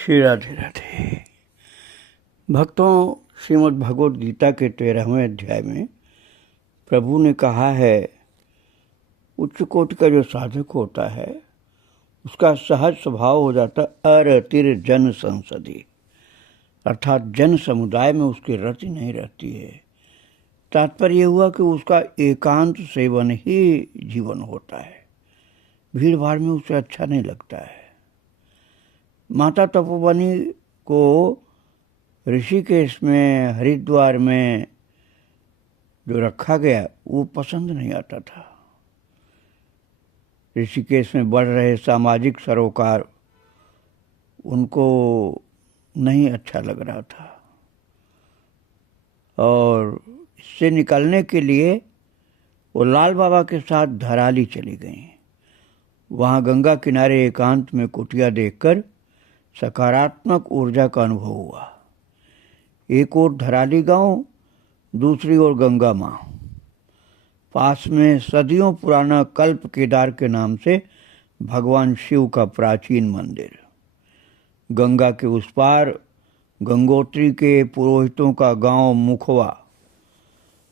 श्री राधे राधे। भक्तों, श्रीमद् भगवद गीता के 13वें अध्याय में प्रभु ने कहा है, उच्च कोटि का जो साधक होता है उसका सहज स्वभाव हो जाता अरतिर जन संसदी, अर्थात जन समुदाय में उसकी रति नहीं रहती है। तात्पर्य हुआ कि उसका एकांत सेवन ही जीवन होता है, भीड़ भाड़ में उसे अच्छा नहीं लगता है। माता तपोवनी को ऋषिकेश में, हरिद्वार में जो रखा गया वो पसंद नहीं आता था। ऋषिकेश में बढ़ रहे सामाजिक सरोकार उनको नहीं अच्छा लग रहा था और इससे निकलने के लिए वो लाल बाबा के साथ धराली चली गईं। वहाँ गंगा किनारे एकांत में कुटिया देखकर सकारात्मक ऊर्जा का अनुभव हुआ। एक ओर धराली गांव, दूसरी ओर गंगा माँ। पास में सदियों पुराना कल्प केदार के नाम से भगवान शिव का प्राचीन मंदिर। गंगा के उस पार गंगोत्री के पुरोहितों का गांव मुखवा।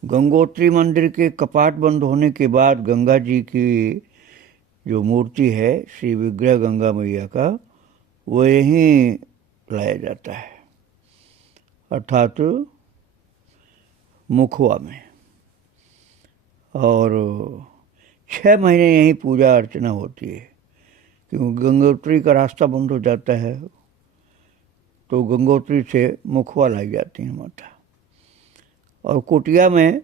गंगोत्री मंदिर के कपाट बंद होने के बाद गंगा जी की जो मूर्ति है, श्री विग्रह गंगा मैया का, वो यहीं लाया जाता है, अर्थात मुखवा में। और 6 महीने यहीं पूजा अर्चना होती है, क्योंकि गंगोत्री का रास्ता बंद हो जाता है तो गंगोत्री से मुखवा लाई जाती है माता। और कुटिया में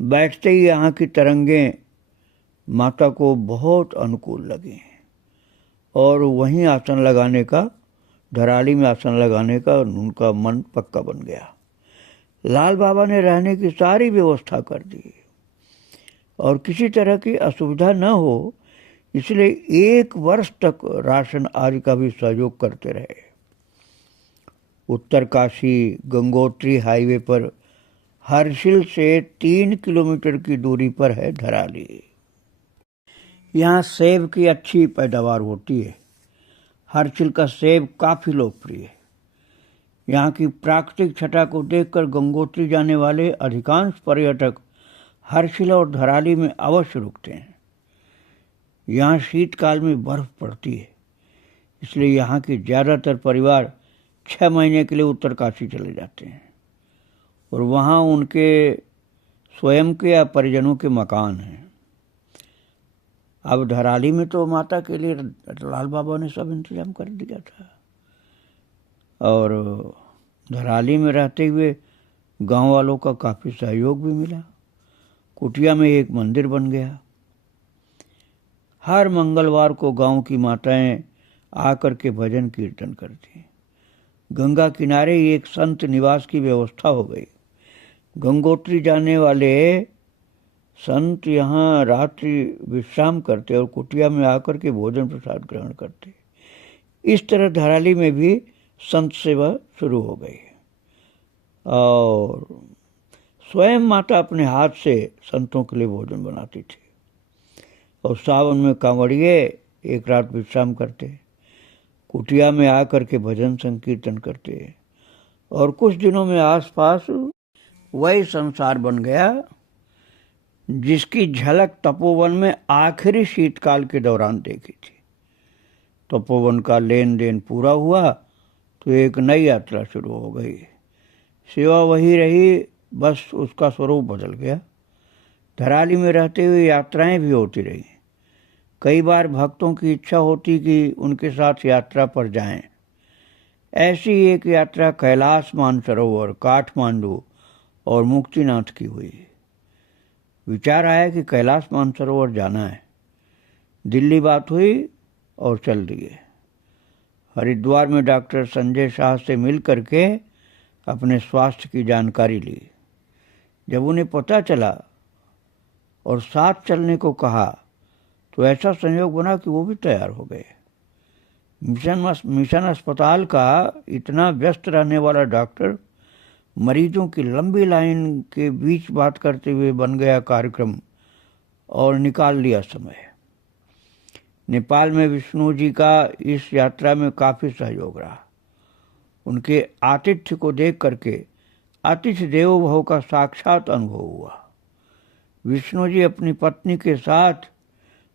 बैठते ही यहाँ की तरंगें माता को बहुत अनुकूल लगी और वहीं आसन लगाने का, धराली में आसन लगाने का उनका मन पक्का बन गया। लाल बाबा ने रहने की सारी व्यवस्था कर दी और किसी तरह की असुविधा न हो, इसलिए 1 वर्ष तक राशन आदि का भी सहयोग करते रहे। उत्तर काशी गंगोत्री हाईवे पर हर्षिल से 3 किलोमीटर की दूरी पर है धराली। यहाँ सेब की अच्छी पैदावार होती है। हर्षिल का सेब काफ़ी लोकप्रिय है। यहाँ की प्राकृतिक छटा को देखकर गंगोत्री जाने वाले अधिकांश पर्यटक हर्षिल और धराली में अवश्य रुकते हैं। यहाँ शीतकाल में बर्फ पड़ती है, इसलिए यहाँ के ज़्यादातर परिवार 6 महीने के लिए उत्तर काशी चले जाते हैं और वहाँ उनके स्वयं के या परिजनों के मकान हैं। अब धराली में तो माता के लिए लाल बाबा ने सब इंतजाम कर दिया था और धराली में रहते हुए गांव वालों का काफ़ी सहयोग भी मिला। कुटिया में एक मंदिर बन गया। हर मंगलवार को गांव की माताएं आकर के भजन कीर्तन करती। गंगा किनारे एक संत निवास की व्यवस्था हो गई। गंगोत्री जाने वाले संत यहाँ रात्रि विश्राम करते और कुटिया में आकर के भोजन प्रसाद ग्रहण करते। इस तरह धराली में भी संत सेवा शुरू हो गई और स्वयं माता अपने हाथ से संतों के लिए भोजन बनाती थी और सावन में कांवड़िए एक रात विश्राम करते, कुटिया में आकर के भजन संकीर्तन करते और कुछ दिनों में आसपास वही संसार बन गया जिसकी झलक तपोवन में आखिरी शीतकाल के दौरान देखी थी। तपोवन का लेन देन पूरा हुआ तो एक नई यात्रा शुरू हो गई। सेवा वही रही, बस उसका स्वरूप बदल गया। धराली में रहते हुए यात्राएं भी होती रही। कई बार भक्तों की इच्छा होती कि उनके साथ यात्रा पर जाएं। ऐसी एक यात्रा कैलाश मानसरोवर, काठमांडू और मुक्तिनाथ की हुई। विचार आया कि कैलाश मानसरोवर जाना है। दिल्ली बात हुई और चल दिए। हरिद्वार में डॉक्टर संजय शाह से मिल करके अपने स्वास्थ्य की जानकारी ली। जब उन्हें पता चला और साथ चलने को कहा तो ऐसा संयोग बना कि वो भी तैयार हो गए। मिशन अस्पताल का इतना व्यस्त रहने वाला डॉक्टर मरीजों की लंबी लाइन के बीच बात करते हुए बन गया कार्यक्रम और निकाल लिया समय। नेपाल में विष्णु जी का इस यात्रा में काफ़ी सहयोग रहा। उनके आतिथ्य को देख करके अतिथि देवो भव का साक्षात अनुभव हुआ। विष्णु जी अपनी पत्नी के साथ,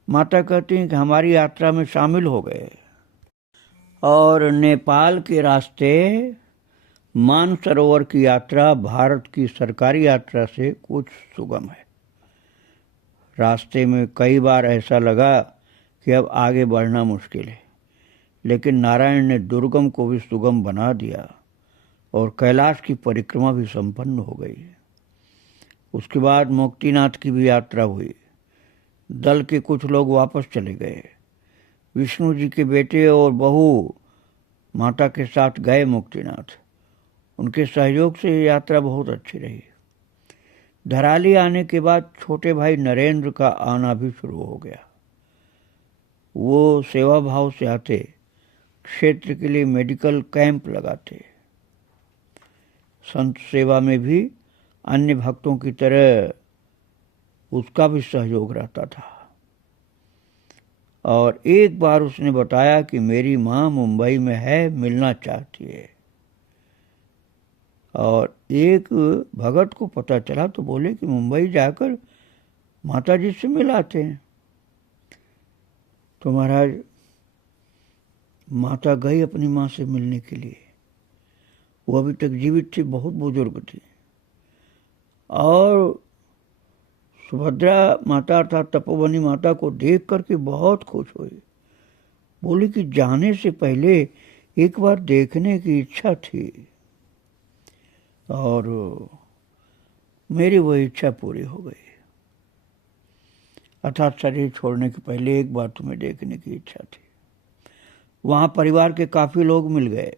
माता कहती हैं कि हमारी यात्रा में शामिल हो गए और नेपाल के रास्ते मानसरोवर की यात्रा भारत की सरकारी यात्रा से कुछ सुगम है। रास्ते में कई बार ऐसा लगा कि अब आगे बढ़ना मुश्किल है, लेकिन नारायण ने दुर्गम को भी सुगम बना दिया और कैलाश की परिक्रमा भी संपन्न हो गई। उसके बाद मुक्तिनाथ की भी यात्रा हुई। दल के कुछ लोग वापस चले गए। विष्णु जी के बेटे और बहू माता के साथ गए मुक्तिनाथ। उनके सहयोग से ये यात्रा बहुत अच्छी रही। धराली आने के बाद छोटे भाई नरेंद्र का आना भी शुरू हो गया। वो सेवा भाव से आते, क्षेत्र के लिए मेडिकल कैंप लगाते। संत सेवा में भी अन्य भक्तों की तरह उसका भी सहयोग रहता था। और एक बार उसने बताया कि मेरी माँ मुंबई में है, मिलना चाहती है। और एक भगत को पता चला तो बोले कि मुंबई जाकर माता जी से मिलाते हैं। तो महाराज माता गई अपनी माँ से मिलने के लिए। वो अभी तक जीवित थी, बहुत बुजुर्ग थी। और सुभद्रा माता अर्थात तपोवनी माता को देख करके बहुत खुश हुई। बोली कि जाने से पहले एक बार देखने की इच्छा थी और मेरी वह इच्छा पूरी हो गई। अर्थात शरीर छोड़ने के पहले एक बार तुम्हें देखने की इच्छा थी। वहाँ परिवार के काफ़ी लोग मिल गए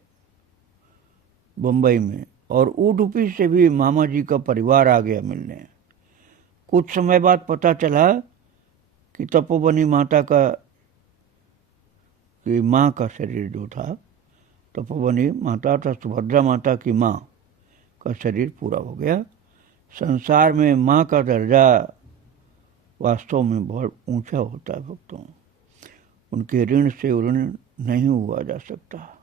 बम्बई में, और उडुपी से भी मामा जी का परिवार आ गया मिलने। कुछ समय बाद पता चला कि तपोवनी माता की माँ का शरीर जो था, तपोवनी माता था सुभद्रा माता की माँ का शरीर पूरा हो गया। संसार में माँ का दर्जा वास्तव में बहुत ऊंचा होता है भक्तों। उनके ऋण से ऋण नहीं हुआ जा सकता।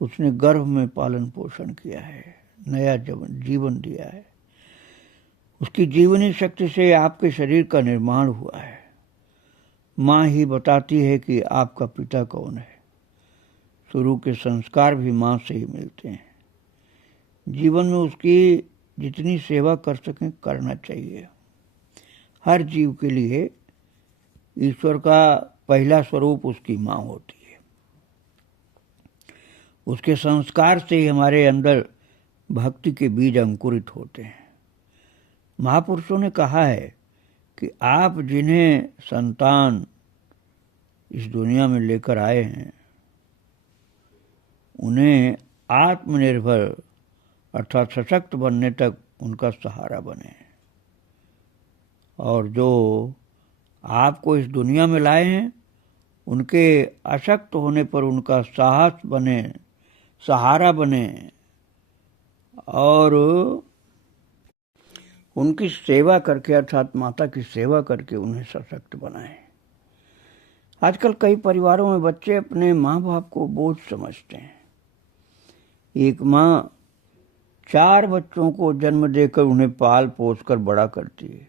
उसने गर्भ में पालन पोषण किया है, नया जीवन दिया है। उसकी जीवनी शक्ति से आपके शरीर का निर्माण हुआ है। माँ ही बताती है कि आपका पिता कौन है। शुरू के संस्कार भी माँ से ही मिलते हैं। जीवन में उसकी जितनी सेवा कर सकें करना चाहिए। हर जीव के लिए ईश्वर का पहला स्वरूप उसकी माँ होती है। उसके संस्कार से ही हमारे अंदर भक्ति के बीज अंकुरित होते हैं। महापुरुषों ने कहा है कि आप जिन्हें संतान इस दुनिया में लेकर आए हैं, उन्हें आत्मनिर्भर अर्थात सशक्त बनने तक उनका सहारा बने। और जो आपको इस दुनिया में लाए हैं, उनके अशक्त होने पर उनका साहस बने, सहारा बने और उनकी सेवा करके अर्थात माता की सेवा करके उन्हें सशक्त बनाएं। आजकल कई परिवारों में बच्चे अपने माँ बाप को बोझ समझते हैं। एक माँ 4 बच्चों को जन्म देकर उन्हें पाल पोस कर बड़ा करती है।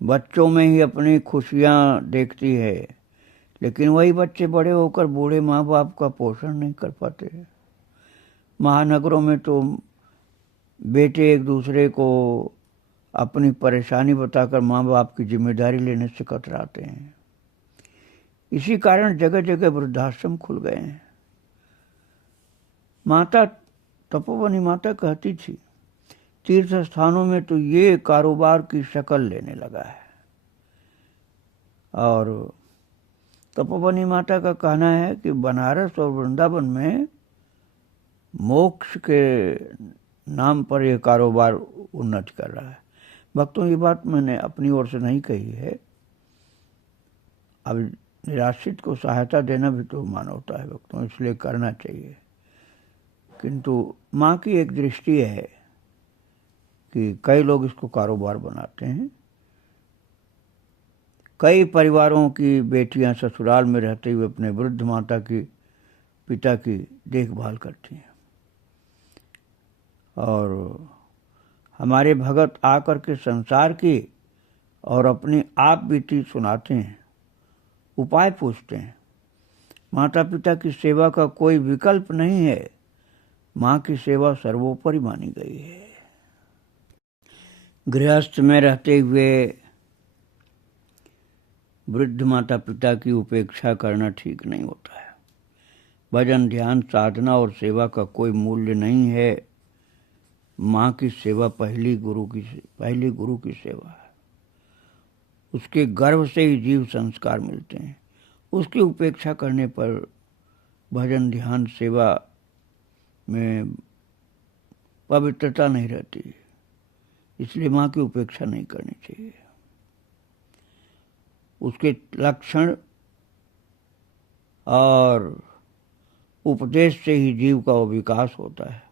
बच्चों में ही अपनी खुशियाँ देखती है, लेकिन वही बच्चे बड़े होकर बूढ़े माँ बाप का पोषण नहीं कर पाते। महानगरों में तो बेटे एक दूसरे को अपनी परेशानी बताकर माँ बाप की जिम्मेदारी लेने से कतराते हैं। इसी कारण जगह जगह वृद्धाश्रम खुल गए हैं। माता तपोवनी माता कहती थी, तीर्थ स्थानों में तो ये कारोबार की शक्ल लेने लगा है। और तपोवनी माता का कहना है कि बनारस और वृंदावन में मोक्ष के नाम पर यह कारोबार उन्नति कर रहा है। भक्तों, ये बात मैंने अपनी ओर से नहीं कही है। अब निराश्रित को सहायता देना भी तो मानवता है भक्तों, इसलिए करना चाहिए। किंतु माँ की एक दृष्टि है कि कई लोग इसको कारोबार बनाते हैं। कई परिवारों की बेटियां ससुराल में रहते हुए अपने वृद्ध माता की पिता की देखभाल करती हैं। और हमारे भगत आकर के संसार की और अपनी आप बीती सुनाते हैं, उपाय पूछते हैं। माता पिता की सेवा का कोई विकल्प नहीं है, माँ की सेवा सर्वोपरि मानी गई है। गृहस्थ में रहते हुए वृद्ध माता पिता की उपेक्षा करना ठीक नहीं होता है। भजन, ध्यान, साधना और सेवा का कोई मूल्य नहीं है। माँ की सेवा पहली गुरु की सेवा है। उसके गर्भ से ही जीव संस्कार मिलते हैं। उसकी उपेक्षा करने पर भजन, ध्यान, सेवा में पवित्रता नहीं रहती। इसलिए माँ की उपेक्षा नहीं करनी चाहिए। उसके लक्षण और उपदेश से ही जीव का विकास होता है।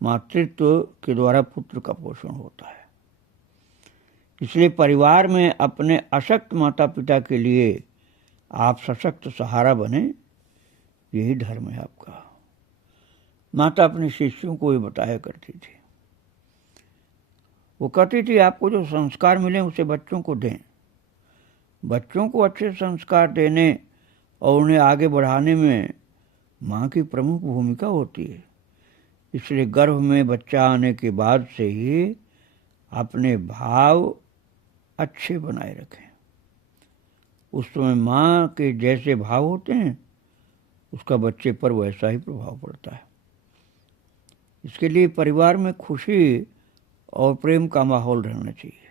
मातृत्व के द्वारा पुत्र का पोषण होता है। इसलिए परिवार में अपने अशक्त माता पिता के लिए आप सशक्त सहारा बने, यही धर्म है आपका। माता अपने शिष्यों को ये बताया करती थी। वो कहती थी आपको जो संस्कार मिले उसे बच्चों को दें। बच्चों को अच्छे संस्कार देने और उन्हें आगे बढ़ाने में माँ की प्रमुख भूमिका होती है। इसलिए गर्भ में बच्चा आने के बाद से ही अपने भाव अच्छे बनाए रखें। उस समय माँ के जैसे भाव होते हैं उसका बच्चे पर वैसा ही प्रभाव पड़ता है। इसके लिए परिवार में खुशी और प्रेम का माहौल रहना चाहिए।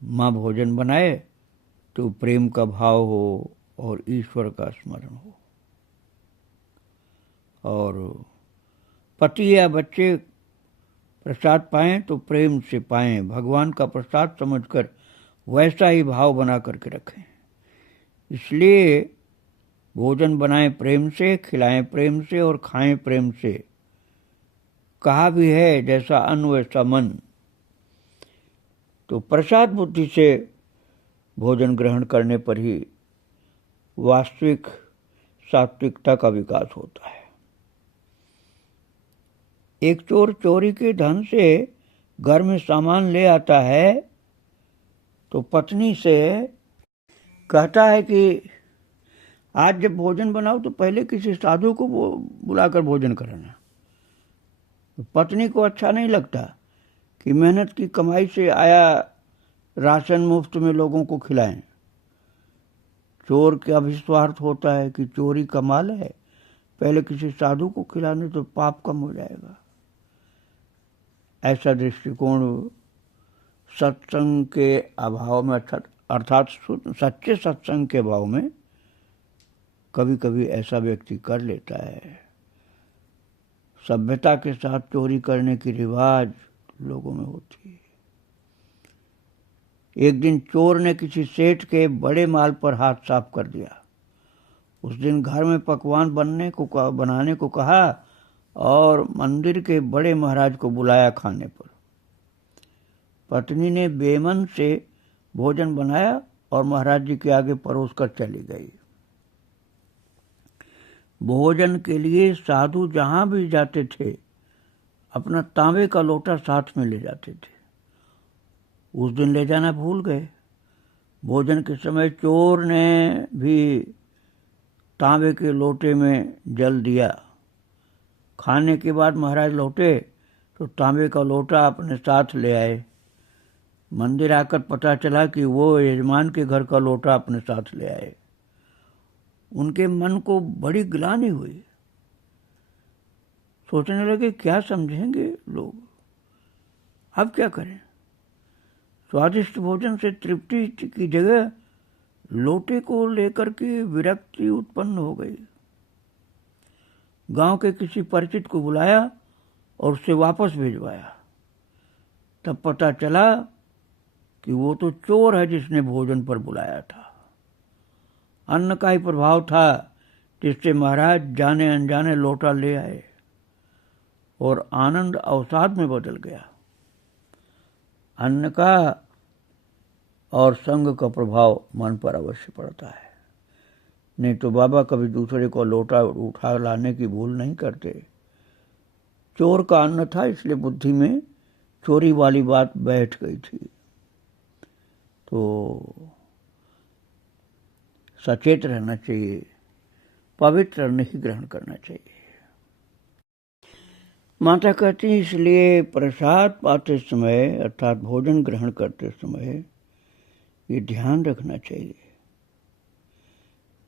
माँ भोजन बनाए तो प्रेम का भाव हो और ईश्वर का स्मरण हो। और पति या बच्चे प्रसाद पाएं तो प्रेम से पाएं, भगवान का प्रसाद समझकर वैसा ही भाव बना करके रखें। इसलिए भोजन बनाएं प्रेम से, खिलाएं प्रेम से और खाएं प्रेम से। कहा भी है जैसा अन्न वैसा मन। तो प्रसाद बुद्धि से भोजन ग्रहण करने पर ही वास्तविक सात्विकता का विकास होता है। एक चोर चोरी के धन से घर में सामान ले आता है तो पत्नी से कहता है कि आज जब भोजन बनाओ तो पहले किसी साधु को बुलाकर भोजन कराना। पत्नी को अच्छा नहीं लगता कि मेहनत की कमाई से आया राशन मुफ्त में लोगों को खिलाएं। चोर का विश्वास होता है कि चोरी का माल है, पहले किसी साधु को खिलाने तो पाप कम हो जाएगा। ऐसा दृष्टिकोण सत्संग के अभाव में अर्थात सच्चे सत्संग के अभाव में कभी कभी ऐसा व्यक्ति कर लेता है। सभ्यता के साथ चोरी करने की रिवाज लोगों में होती है। एक दिन चोर ने किसी सेठ के बड़े माल पर हाथ साफ कर दिया। उस दिन घर में पकवान बनाने को कहा और मंदिर के बड़े महाराज को बुलाया खाने पर। पत्नी ने बेमन से भोजन बनाया और महाराज जी के आगे परोस कर चली गई। भोजन के लिए साधु जहां भी जाते थे अपना तांबे का लोटा साथ में ले जाते थे। उस दिन ले जाना भूल गए। भोजन के समय चोर ने भी तांबे के लोटे में जल दिया। खाने के बाद महाराज लौटे तो तांबे का लोटा अपने साथ ले आए। मंदिर आकर पता चला कि वो यजमान के घर का लोटा अपने साथ ले आए। उनके मन को बड़ी ग्लानि हुई। सोचने लगे क्या समझेंगे लोग, अब क्या करें। स्वादिष्ट भोजन से तृप्ति की जगह लोटे को लेकर के विरक्ति उत्पन्न हो गई। गांव के किसी परिचित को बुलाया और उसे वापस भिजवाया। तब पता चला कि वो तो चोर है जिसने भोजन पर बुलाया था। अन्न का ही प्रभाव था जिससे महाराज जाने अनजाने लोटा ले आए और आनंद अवसाद में बदल गया। अन्न का और संग का प्रभाव मन पर अवश्य पड़ता है। नहीं तो बाबा कभी दूसरे को लोटा उठा लाने की भूल नहीं करते। चोर का अन्न था, इसलिए बुद्धि में चोरी वाली बात बैठ गई थी। तो सचेत रहना चाहिए, पवित्र अन्न ही ग्रहण करना चाहिए। माता कहती हैं इसलिए प्रसाद पाते समय अर्थात भोजन ग्रहण करते समय ये ध्यान रखना चाहिए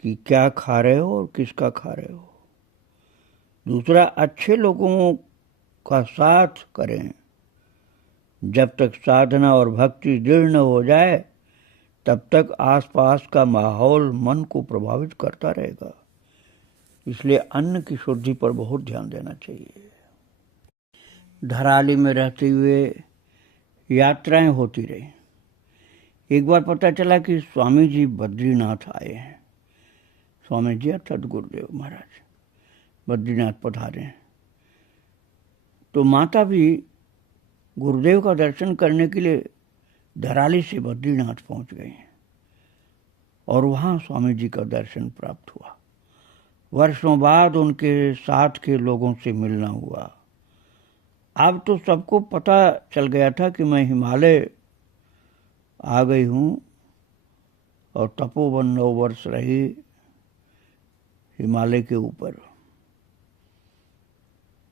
कि क्या खा रहे हो और किसका खा रहे हो। दूसरा, अच्छे लोगों का साथ करें। जब तक साधना और भक्ति दृढ़ न हो जाए तब तक आसपास का माहौल मन को प्रभावित करता रहेगा। इसलिए अन्न की शुद्धि पर बहुत ध्यान देना चाहिए। धराली में रहते हुए यात्राएं होती रही। एक बार पता चला कि स्वामी जी बद्रीनाथ आए हैं। स्वामी जी अर्थात गुरुदेव महाराज बद्रीनाथ पधारे हैं। तो माता भी गुरुदेव का दर्शन करने के लिए धराली से बद्रीनाथ पहुंच गई हैं और वहाँ स्वामी जी का दर्शन प्राप्त हुआ। वर्षों बाद उनके साथ के लोगों से मिलना हुआ। अब तो सबको पता चल गया था कि मैं हिमालय आ गई हूँ और तपोवन 9 वर्ष रही हिमालय के ऊपर।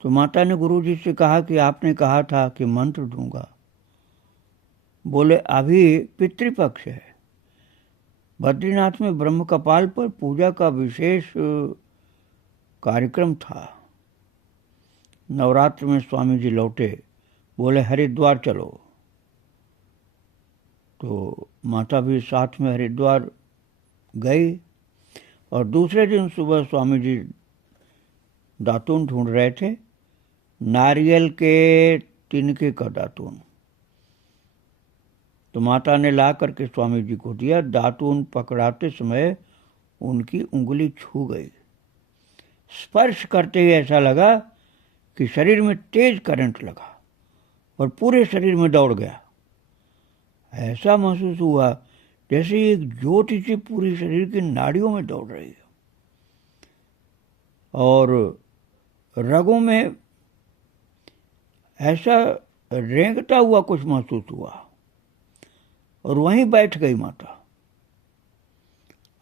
तो माता ने गुरुजी से कहा कि आपने कहा था कि मंत्र दूंगा। बोले अभी पितृपक्ष है। बद्रीनाथ में ब्रह्म कपाल पर पूजा का विशेष कार्यक्रम था। नवरात्र में स्वामी जी लौटे, बोले हरिद्वार चलो। तो माता भी साथ में हरिद्वार गई और दूसरे दिन सुबह स्वामी जी दातून ढूंढ रहे थे, नारियल के तिनके का दातून। तो माता ने ला करके स्वामी जी को दिया। दातून पकड़ाते समय उनकी उंगली छू गई। स्पर्श करते ही ऐसा लगा कि शरीर में तेज करंट लगा और पूरे शरीर में दौड़ गया। ऐसा महसूस हुआ जैसे एक ज्योति से पूरी शरीर की नाड़ियों में दौड़ रही है और रगों में ऐसा रेंगता हुआ कुछ महसूस हुआ और वहीं बैठ गई माता।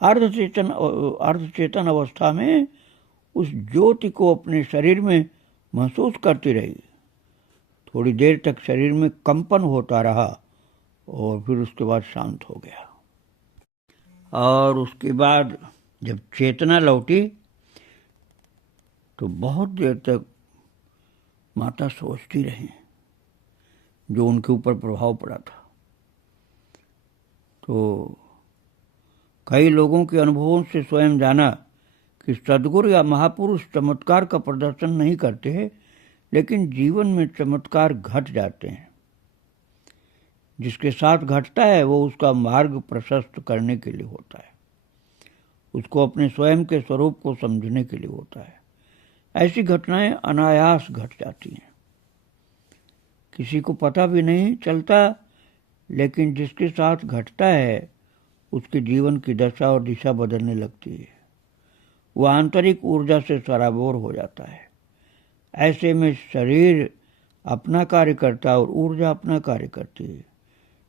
अर्धचेतन अवस्था में उस ज्योति को अपने शरीर में महसूस करती रही। थोड़ी देर तक शरीर में कंपन होता रहा और फिर उसके बाद शांत हो गया। और उसके बाद जब चेतना लौटी तो बहुत देर तक माता सोचती रही जो उनके ऊपर प्रभाव पड़ा था। तो कई लोगों के अनुभवों से स्वयं जाना कि सद्गुरु या महापुरुष चमत्कार का प्रदर्शन नहीं करते हैं, लेकिन जीवन में चमत्कार घट जाते हैं। जिसके साथ घटता है वो उसका मार्ग प्रशस्त करने के लिए होता है, उसको अपने स्वयं के स्वरूप को समझने के लिए होता है। ऐसी घटनाएं अनायास घट जाती हैं, किसी को पता भी नहीं चलता, लेकिन जिसके साथ घटता है उसके जीवन की दशा और दिशा बदलने लगती है। वह आंतरिक ऊर्जा से सराबोर हो जाता है। ऐसे में शरीर अपना कार्य करता है और ऊर्जा अपना कार्य करती है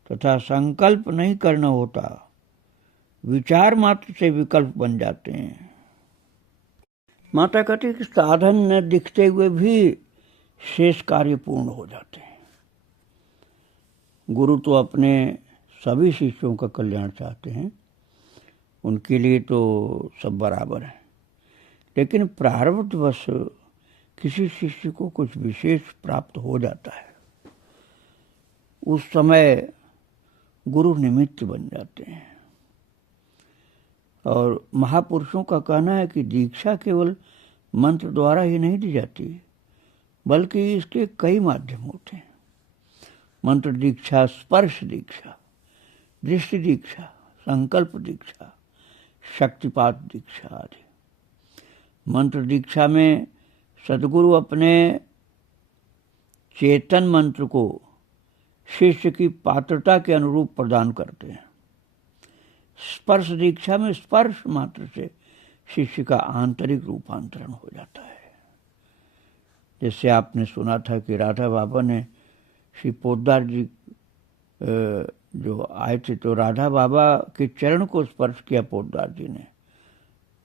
तथा संकल्प नहीं करना होता, विचार मात्र से विकल्प बन जाते हैं। माता कहती है कि साधन न दिखते हुए भी शेष कार्य पूर्ण हो जाते हैं। गुरु तो अपने सभी शिष्यों का कल्याण चाहते हैं, उनके लिए तो सब बराबर है, लेकिन प्रारब्धवश किसी शिष्य को कुछ विशेष प्राप्त हो जाता है, उस समय गुरु निमित्त बन जाते हैं। और महापुरुषों का कहना है कि दीक्षा केवल मंत्र द्वारा ही नहीं दी जाती, बल्कि इसके कई माध्यम होते हैं। मंत्र दीक्षा, स्पर्श दीक्षा, दृष्टि दीक्षा, संकल्प दीक्षा, शक्तिपात दीक्षा आदि। मंत्र दीक्षा में सद्गुरु अपने चेतन मंत्र को शिष्य की पात्रता के अनुरूप प्रदान करते हैं। स्पर्श दीक्षा में स्पर्श मात्र से शिष्य का आंतरिक रूपांतरण हो जाता है। जैसे आपने सुना था कि राधा बाबा ने श्री पोद्दार जी जो आए थे तो राधा बाबा के चरण को स्पर्श किया पोद्दार जी ने,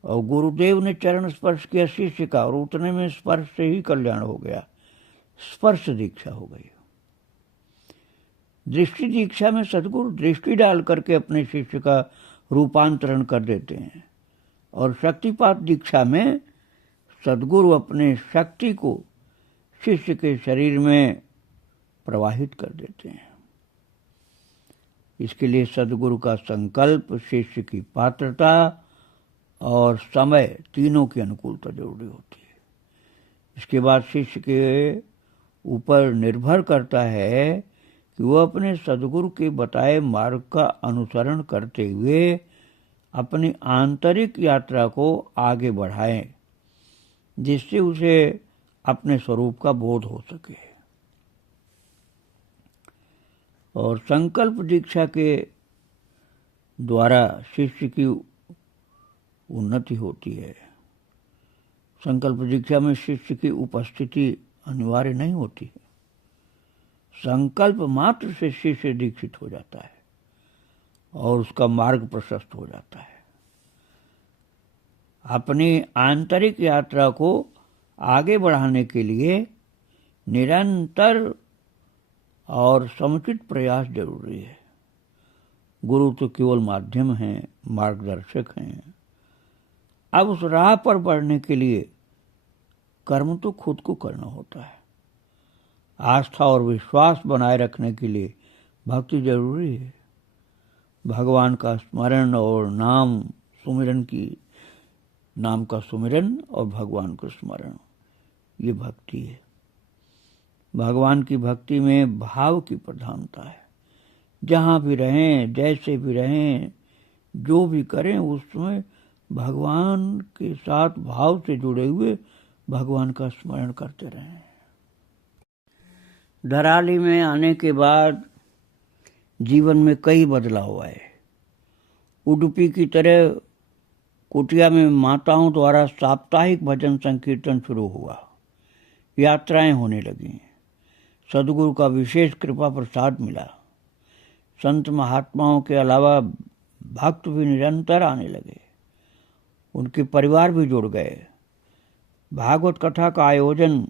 और गुरुदेव ने चरण स्पर्श किया शिष्य का, और उतने में स्पर्श से ही कल्याण हो गया, स्पर्श दीक्षा हो गई। दृष्टि दीक्षा में सदगुरु दृष्टि डाल करके अपने शिष्य का रूपांतरण कर देते हैं, और शक्तिपात दीक्षा में सदगुरु अपने शक्ति को शिष्य के शरीर में प्रवाहित कर देते हैं। इसके लिए सदगुरु का संकल्प, शिष्य की पात्रता और समय तीनों की अनुकूलता जरूरी होती है। इसके बाद शिष्य के ऊपर निर्भर करता है कि वह अपने सदगुरु के बताए मार्ग का अनुसरण करते हुए अपनी आंतरिक यात्रा को आगे बढ़ाए, जिससे उसे अपने स्वरूप का बोध हो सके। और संकल्प दीक्षा के द्वारा शिष्य की उन्नति होती है। संकल्प दीक्षा में शिष्य की उपस्थिति अनिवार्य नहीं होती है। संकल्प मात्र से शिष्य दीक्षित हो जाता है और उसका मार्ग प्रशस्त हो जाता है। अपनी आंतरिक यात्रा को आगे बढ़ाने के लिए निरंतर और समुचित प्रयास जरूरी है। गुरु तो केवल माध्यम हैं, मार्गदर्शक हैं। अब उस राह पर बढ़ने के लिए कर्म तो खुद को करना होता है। आस्था और विश्वास बनाए रखने के लिए भक्ति जरूरी है। भगवान का स्मरण और नाम का सुमिरन और भगवान को स्मरण, ये भक्ति है। भगवान की भक्ति में भाव की प्रधानता है। जहाँ भी रहें, जैसे भी रहें, जो भी करें, उसमें भगवान के साथ भाव से जुड़े हुए भगवान का स्मरण करते रहें। धराली में आने के बाद जीवन में कई बदलाव आए। उडुपी की तरह कुटिया में माताओं द्वारा साप्ताहिक भजन संकीर्तन शुरू हुआ। यात्राएं होने लगीं। सदगुरु का विशेष कृपा प्रसाद मिला। संत महात्माओं के अलावा भक्त भी निरंतर आने लगे। उनके परिवार भी जुड़ गए। भागवत कथा का आयोजन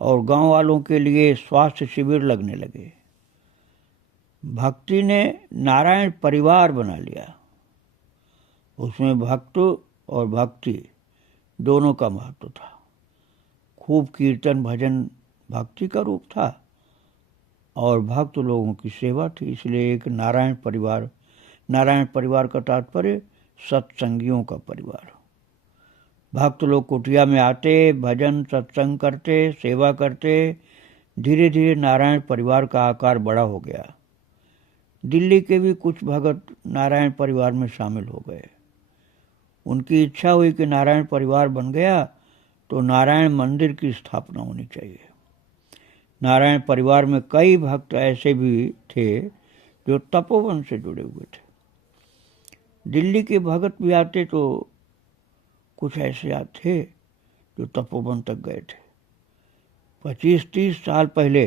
और गांव वालों के लिए स्वास्थ्य शिविर लगने लगे। भक्ति ने नारायण परिवार बना लिया। उसमें भक्त और भक्ति दोनों का महत्व था। खूब कीर्तन भजन भक्ति का रूप था और भक्त लोगों की सेवा थी, इसलिए एक नारायण परिवार का तात्पर्य सत्संगियों का परिवार। भक्त लोग कुटिया में आते, भजन सत्संग करते, सेवा करते। धीरे धीरे नारायण परिवार का आकार बड़ा हो गया। दिल्ली के भी कुछ भगत नारायण परिवार में शामिल हो गए। उनकी इच्छा हुई कि नारायण परिवार बन गया तो नारायण मंदिर की स्थापना होनी चाहिए। नारायण परिवार में कई भक्त ऐसे भी थे जो तपोवन से जुड़े हुए थे। दिल्ली के भगत भी आते तो कुछ ऐसे थे जो तपोवन तक गए थे। 25-30 साल पहले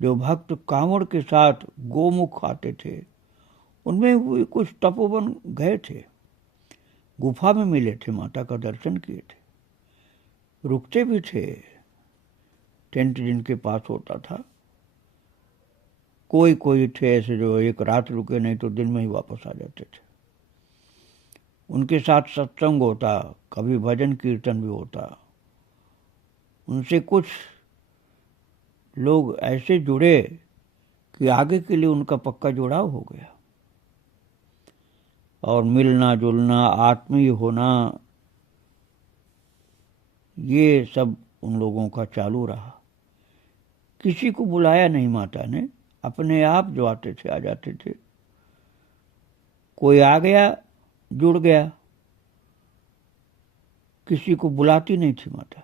जो भक्त कांवड़ के साथ गोमुख आते थे, उनमें भी कुछ तपोवन गए थे। गुफा में मिले थे, माता का दर्शन किए थे, रुकते भी थे। टेंट जिनके पास होता था। कोई थे ऐसे जो एक रात रुके, नहीं तो दिन में ही वापस आ जाते थे। उनके साथ सत्संग होता, कभी भजन कीर्तन भी होता। उनसे कुछ लोग ऐसे जुड़े कि आगे के लिए उनका पक्का जुड़ाव हो गया और मिलना जुलना, आत्मीय होना, ये सब उन लोगों का चालू रहा। किसी को बुलाया नहीं माता ने, अपने आप जो आते थे आ जाते थे। कोई आ गया, जुड़ गया, किसी को बुलाती नहीं थी माता।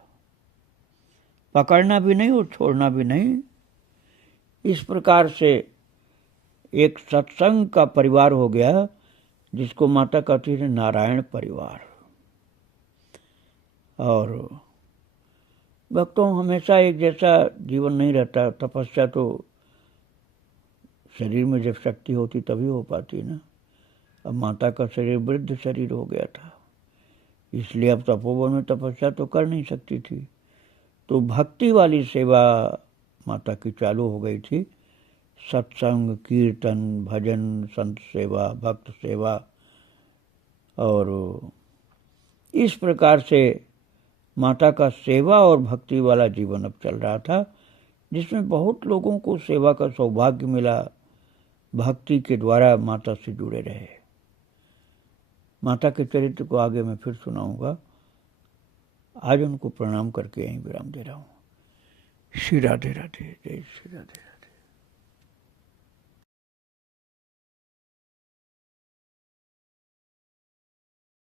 पकड़ना भी नहीं और छोड़ना भी नहीं। इस प्रकार से एक सत्संग का परिवार हो गया जिसको माता कहती थी नारायण परिवार। और भक्तों हमेशा एक जैसा जीवन नहीं रहता। तपस्या तो शरीर में जब शक्ति होती तभी हो पाती ना। अब माता का शरीर वृद्ध शरीर हो गया था, इसलिए अब तपोवन में तपस्या तो कर नहीं सकती थी। तो भक्ति वाली सेवा माता की चालू हो गई थी। सत्संग, कीर्तन, भजन, संत सेवा, भक्त सेवा, और इस प्रकार से माता का सेवा और भक्ति वाला जीवन अब चल रहा था, जिसमें बहुत लोगों को सेवा का सौभाग्य मिला, भक्ति के द्वारा माता से जुड़े रहे। माता के चरित्र को आगे मैं फिर सुनाऊंगा। आज उनको प्रणाम करके यहीं विराम दे रहा हूँ। श्री राधे राधे, जय श्री राधे।